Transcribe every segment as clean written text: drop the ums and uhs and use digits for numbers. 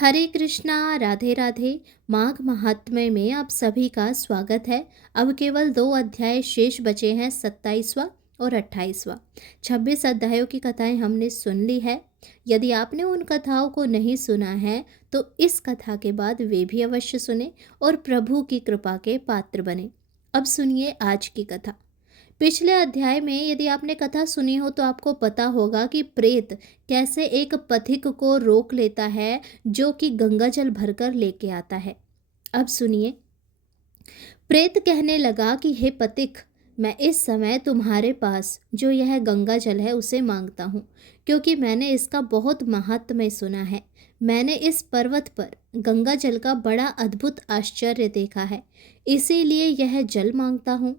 हरे कृष्णा, राधे राधे। माघ महात्म्य में आप सभी का स्वागत है। अब केवल 2 अध्याय शेष बचे हैं, 27वां और 28वां। 26 अध्यायों की कथाएं हमने सुन ली है। यदि आपने उन कथाओं को नहीं सुना है तो इस कथा के बाद वे भी अवश्य सुने और प्रभु की कृपा के पात्र बने। अब सुनिए आज की कथा। पिछले अध्याय में यदि आपने कथा सुनी हो तो आपको पता होगा कि प्रेत कैसे एक पथिक को रोक लेता है जो कि गंगा जल भरकर लेके आता है। अब सुनिए। प्रेत कहने लगा कि हे पथिक, मैं इस समय तुम्हारे पास जो यह गंगा जल है उसे मांगता हूँ, क्योंकि मैंने इसका बहुत महात्म्य सुना है। मैंने इस पर्वत पर गंगा जल का बड़ा अद्भुत आश्चर्य देखा है, इसीलिए यह जल मांगता हूँ।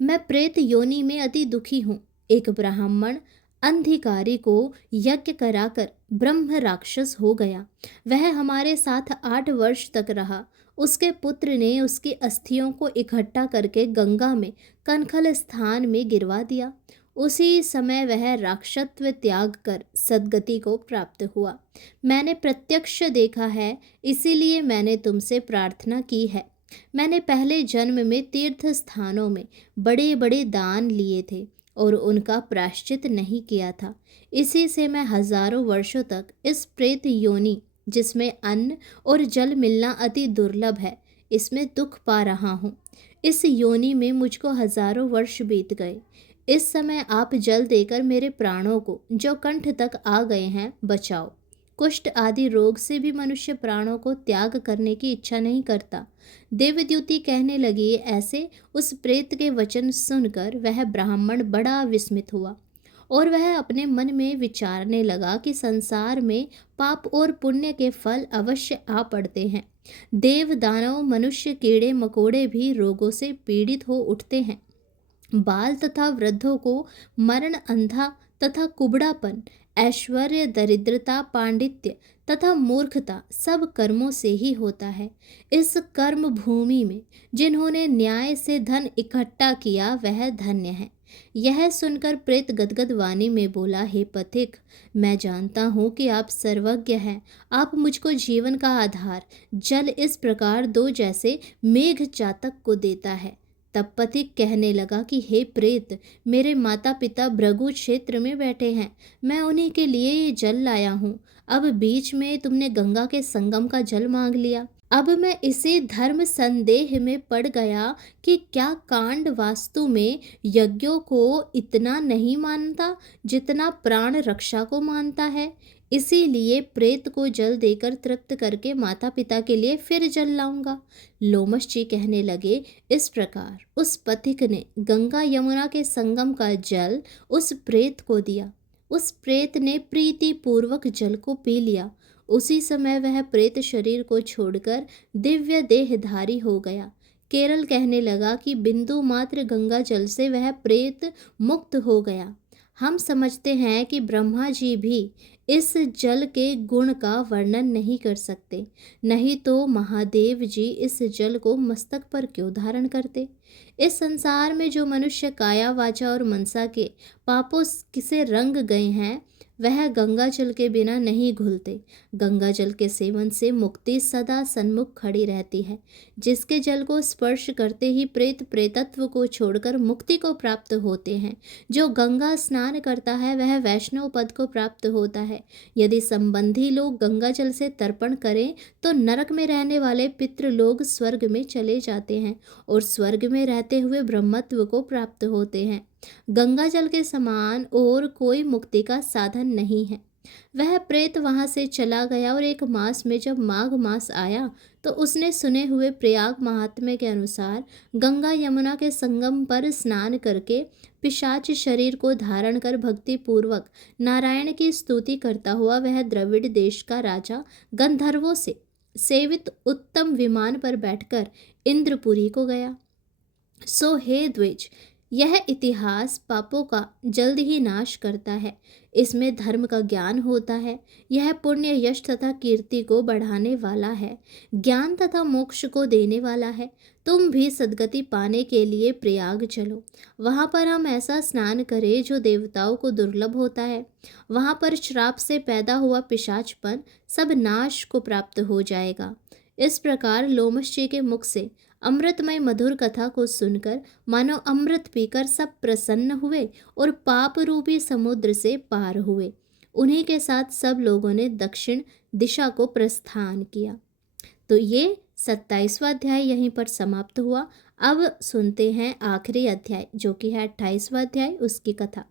मैं प्रेत योनि में अति दुखी हूँ। एक ब्राह्मण अंधिकारी को यज्ञ कराकर ब्रह्म राक्षस हो गया। वह हमारे साथ 8 वर्ष तक रहा। उसके पुत्र ने उसकी अस्थियों को इकट्ठा करके गंगा में कनखल स्थान में गिरवा दिया। उसी समय वह राक्षसत्व त्याग कर सद्गति को प्राप्त हुआ। मैंने प्रत्यक्ष देखा है, इसीलिए मैंने तुमसे प्रार्थना की है। मैंने पहले जन्म में तीर्थ स्थानों में बड़े बड़े दान लिए थे और उनका प्रायश्चित नहीं किया था। इसी से मैं हजारों वर्षों तक इस प्रेत योनि, जिसमें अन्न और जल मिलना अति दुर्लभ है, इसमें दुख पा रहा हूँ। इस योनि में मुझको हजारों वर्ष बीत गए। इस समय आप जल देकर मेरे प्राणों को, जो कंठ तक आ गए हैं, बचाओ। कुष्ठ आदि रोग से भी मनुष्य प्राणों को त्याग करने की इच्छा नहीं करता। देवद्युति कहने लगी। ऐसे उस प्रेत के वचन सुनकर वह ब्राह्मण बड़ा विस्मित हुआ और वह अपने मन में विचारने लगा कि संसार में पाप और पुण्य के फल अवश्य आ पड़ते हैं। देव, दानव, मनुष्य, कीड़े मकोड़े भी रोगों से पीड़ित हो उठते हैं। बाल तथा वृद्धों को मरण, अंधा तथा कुबड़ापन, ऐश्वर्य, दरिद्रता, पांडित्य तथा मूर्खता सब कर्मों से ही होता है। इस कर्म भूमि में जिन्होंने न्याय से धन इकट्ठा किया वह धन्य है। यह सुनकर प्रेत गदगद वाणी में बोला, हे पथिक, मैं जानता हूँ कि आप सर्वज्ञ हैं। आप मुझको जीवन का आधार जल इस प्रकार दो जैसे मेघ चातक को देता है। तब पथिक कहने लगा कि हे प्रेत, मेरे माता पिता भृगु क्षेत्र में बैठे हैं। मैं उन्हीं के लिए ये जल लाया हूँ। अब बीच में तुमने गंगा के संगम का जल मांग लिया। अब मैं इसी धर्म संदेह में पड़ गया कि क्या कांड वास्तु में यज्ञों को इतना नहीं मानता जितना प्राण रक्षा को मानता है। इसीलिए प्रेत को जल देकर तृप्त करके माता पिता के लिए फिर जल लाऊंगा। लोमश जी कहने लगे। इस प्रकार उस पथिक ने गंगा यमुना के संगम का जल उस प्रेत को दिया। उस प्रेत ने प्रीति पूर्वक जल को पी लिया। उसी समय वह प्रेत शरीर को छोड़कर दिव्य देहधारी हो गया। केरल कहने लगा कि बिंदु मात्र गंगा जल से वह प्रेत मुक्त हो गया। हम समझते हैं कि ब्रह्मा जी भी इस जल के गुण का वर्णन नहीं कर सकते, नहीं तो महादेव जी इस जल को मस्तक पर क्यों धारण करते। इस संसार में जो मनुष्य काया, वाचा और मनसा के पापों से रंग गए हैं, वह गंगा जल के बिना नहीं घुलते। गंगा जल के सेवन से मुक्ति सदा सन्मुख खड़ी रहती है। जिसके जल को स्पर्श करते ही प्रेत प्रेतत्व को छोड़कर मुक्ति को प्राप्त होते हैं। जो गंगा स्नान करता है वह वैष्णव पद को प्राप्त होता है। यदि संबंधी लोग गंगा जल से तर्पण करें तो नरक में रहने वाले पितृ लोग स्वर्ग में चले जाते हैं और स्वर्ग में रहते हुए ब्रह्मत्व को प्राप्त होते हैं। गंगा जल के समान और कोई मुक्ति का साधन नहीं है। वह प्रेत वहां से चला गया और 1 मास में जब माघ मास आया तो उसने सुने हुए प्रयाग महात्म्य के अनुसार गंगा यमुना के संगम पर स्नान करके पिशाच शरीर को धारण कर भक्ति पूर्वक नारायण की स्तुति करता हुआ वह द्रविड़ देश का राजा गंधर्वों से सेवित उत्तम विमान पर बैठकर इंद्रपुरी को गया। सो हे द्विज, यह इतिहास पापों का जल्द ही नाश करता है। इसमें धर्म का ज्ञान होता है। यह पुण्य, यश तथा कीर्ति को बढ़ाने वाला है, ज्ञान तथा मोक्ष को देने वाला है। तुम भी सद्गति पाने के लिए प्रयाग चलो। वहाँ पर हम ऐसा स्नान करें जो देवताओं को दुर्लभ होता है। वहाँ पर श्राप से पैदा हुआ पिशाचपन सब नाश को प्राप्त हो जाएगा। इस प्रकार लोमश जी के मुख से अमृतमय मधुर कथा को सुनकर मानो अमृत पीकर सब प्रसन्न हुए और पाप रूपी समुद्र से पार हुए। उन्हीं के साथ सब लोगों ने दक्षिण दिशा को प्रस्थान किया। तो ये 27वां अध्याय यहीं पर समाप्त हुआ। अब सुनते हैं आखिरी अध्याय जो कि है 28वां अध्याय, उसकी कथा।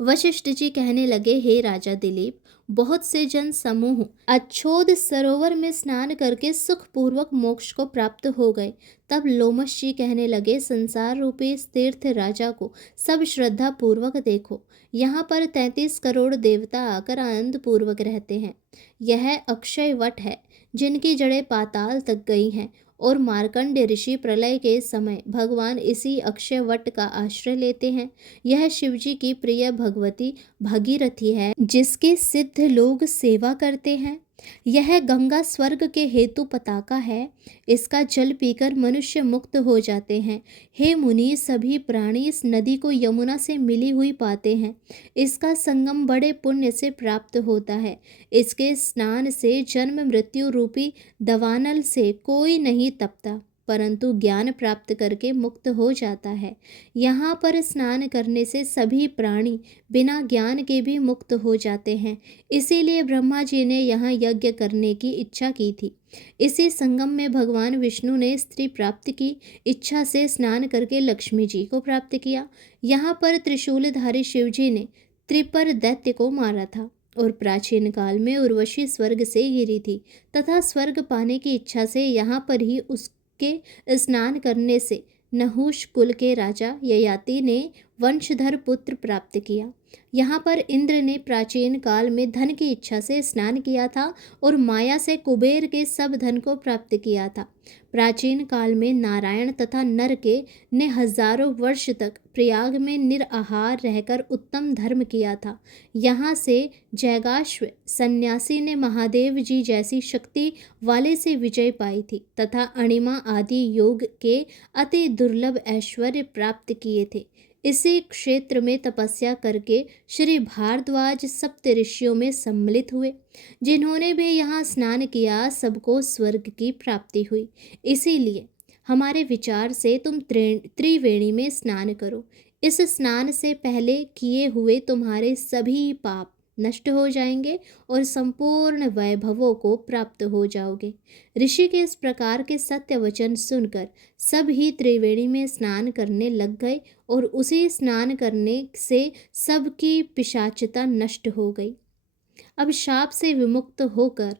वशिष्ठ जी कहने लगे, हे राजा दिलीप, बहुत से जन समूह अच्छोद सरोवर में स्नान करके सुखपूर्वक मोक्ष को प्राप्त हो गए। तब लोमश जी कहने लगे, संसार रूपी इस तीर्थ राजा को सब श्रद्धा पूर्वक देखो। यहाँ पर 33 करोड़ देवता आकर आनंद पूर्वक रहते हैं। यह अक्षय वट है जिनकी जड़ें पाताल तक गई हैं और मार्कंड ऋषि प्रलय के समय भगवान इसी अक्षय वट का आश्रय लेते हैं। यह शिवजी की प्रिय भगवती भगीरथी है जिसकी सिद्ध लोग सेवा करते हैं। यह गंगा स्वर्ग के हेतु पताका है। इसका जल पीकर मनुष्य मुक्त हो जाते हैं। हे मुनि, सभी प्राणी इस नदी को यमुना से मिली हुई पाते हैं। इसका संगम बड़े पुण्य से प्राप्त होता है। इसके स्नान से जन्म मृत्यु रूपी दवानल से कोई नहीं तपता, परंतु ज्ञान प्राप्त करके मुक्त हो जाता है। यहाँ पर स्नान करने से सभी प्राणी बिना ज्ञान के भी मुक्त हो जाते हैं। इसीलिए ब्रह्मा जी ने यहाँ यज्ञ करने की इच्छा की थी। इसी संगम में भगवान विष्णु ने स्त्री प्राप्ति की इच्छा से स्नान करके लक्ष्मी जी को प्राप्त किया। यहाँ पर त्रिशूलधारी शिवजी ने त्रिपर दैत्य को मारा था और प्राचीन काल में उर्वशी स्वर्ग से गिरी थी तथा स्वर्ग पाने की इच्छा से यहाँ पर ही उसके स्नान करने से नहुष कुल के राजा ययाति ने वंशधर पुत्र प्राप्त किया। यहाँ पर इंद्र ने प्राचीन काल में धन की इच्छा से स्नान किया था और माया से कुबेर के सब धन को प्राप्त किया था। प्राचीन काल में नारायण तथा नर के ने हजारों वर्ष तक प्रयाग में निराहार रहकर उत्तम धर्म किया था। यहाँ से जैगाश्व सन्यासी ने महादेव जी जैसी शक्ति वाले से विजय पाई थी तथा अणिमा आदि योग के अति दुर्लभ ऐश्वर्य प्राप्त किए थे। इसी क्षेत्र में तपस्या करके श्री भारद्वाज सप्त ऋषियों में सम्मिलित हुए। जिन्होंने भी यहाँ स्नान किया सबको स्वर्ग की प्राप्ति हुई। इसीलिए हमारे विचार से तुम त्रिवेणी में स्नान करो। इस स्नान से पहले किए हुए तुम्हारे सभी पाप नष्ट हो जाएंगे और संपूर्ण वैभवों को प्राप्त हो जाओगे। ऋषि के इस प्रकार के सत्य वचन सुनकर सब ही त्रिवेणी में स्नान करने लग गए और उसी स्नान करने से सबकी पिशाचता नष्ट हो गई। अब शाप से विमुक्त होकर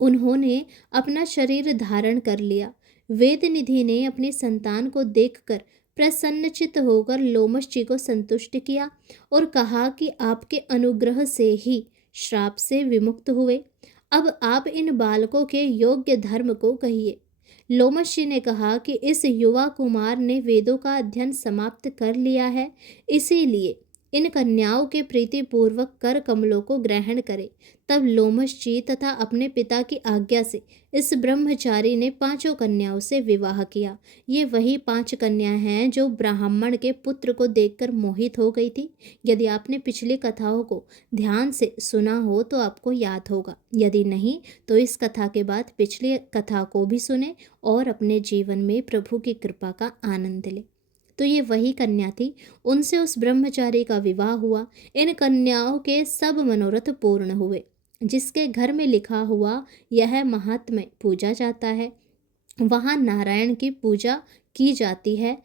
उन्होंने अपना शरीर धारण कर लिया। वेद निधि ने अपनी संतान को देखकर प्रसन्नचित होकर लोमश जी को संतुष्ट किया और कहा कि आपके अनुग्रह से ही श्राप से विमुक्त हुए। अब आप इन बालकों के योग्य धर्म को कहिए। लोमश जी ने कहा कि इस युवा कुमार ने वेदों का अध्ययन समाप्त कर लिया है, इसीलिए इन कन्याओं के प्रीतिपूर्वक कर कमलों को ग्रहण करे। तब लोमश जी तथा अपने पिता की आज्ञा से इस ब्रह्मचारी ने 5 कन्याओं से विवाह किया। ये वही 5 कन्याएं हैं जो ब्राह्मण के पुत्र को देखकर मोहित हो गई थी। यदि आपने पिछली कथाओं को ध्यान से सुना हो तो आपको याद होगा, यदि नहीं तो इस कथा के बाद पिछली कथा को भी सुने और अपने जीवन में प्रभु की कृपा का आनंद ले। तो ये वही कन्या थी, उनसे उस ब्रह्मचारी का विवाह हुआ। इन कन्याओं के सब मनोरथ पूर्ण हुए। जिसके घर में लिखा हुआ यह महात्म्य पूजा जाता है, वहाँ नारायण की पूजा की जाती है।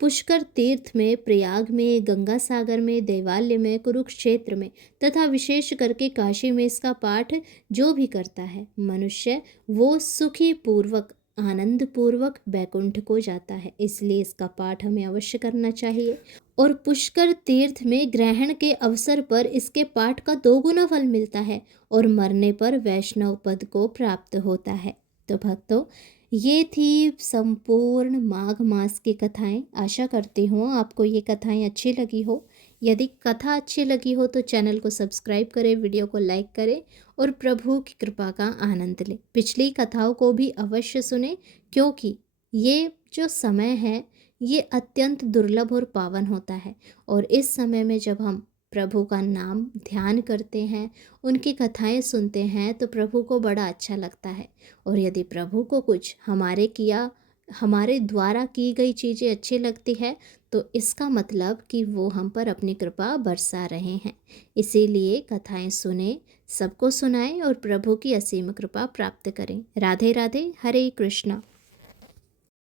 पुष्कर तीर्थ में, प्रयाग में, गंगा सागर में, देवालय में, कुरुक्षेत्र में तथा विशेष करके काशी में इसका पाठ जो भी करता है मनुष्य वो सुखी पूर्वक आनंद पूर्वक बैकुंठ को जाता है। इसलिए इसका पाठ हमें अवश्य करना चाहिए। और पुष्कर तीर्थ में ग्रहण के अवसर पर इसके पाठ का 2 गुना फल मिलता है और मरने पर वैष्णव पद को प्राप्त होता है। तो भक्तों, ये थी संपूर्ण माघ मास की कथाएं। आशा करती हूँ आपको ये कथाएं अच्छी लगी हो। यदि कथा अच्छी लगी हो तो चैनल को सब्सक्राइब करें, वीडियो को लाइक करें और प्रभु की कृपा का आनंद लें। पिछली कथाओं को भी अवश्य सुने, क्योंकि ये जो समय है ये अत्यंत दुर्लभ और पावन होता है। और इस समय में जब हम प्रभु का नाम ध्यान करते हैं, उनकी कथाएं सुनते हैं, तो प्रभु को बड़ा अच्छा लगता है। और यदि प्रभु को कुछ हमारे द्वारा की गई चीज़ें अच्छी लगती है, तो इसका मतलब कि वो हम पर अपनी कृपा बरसा रहे हैं। इसीलिए कथाएं सुने, सबको सुनाएं और प्रभु की असीम कृपा प्राप्त करें। राधे राधे, हरे कृष्णा।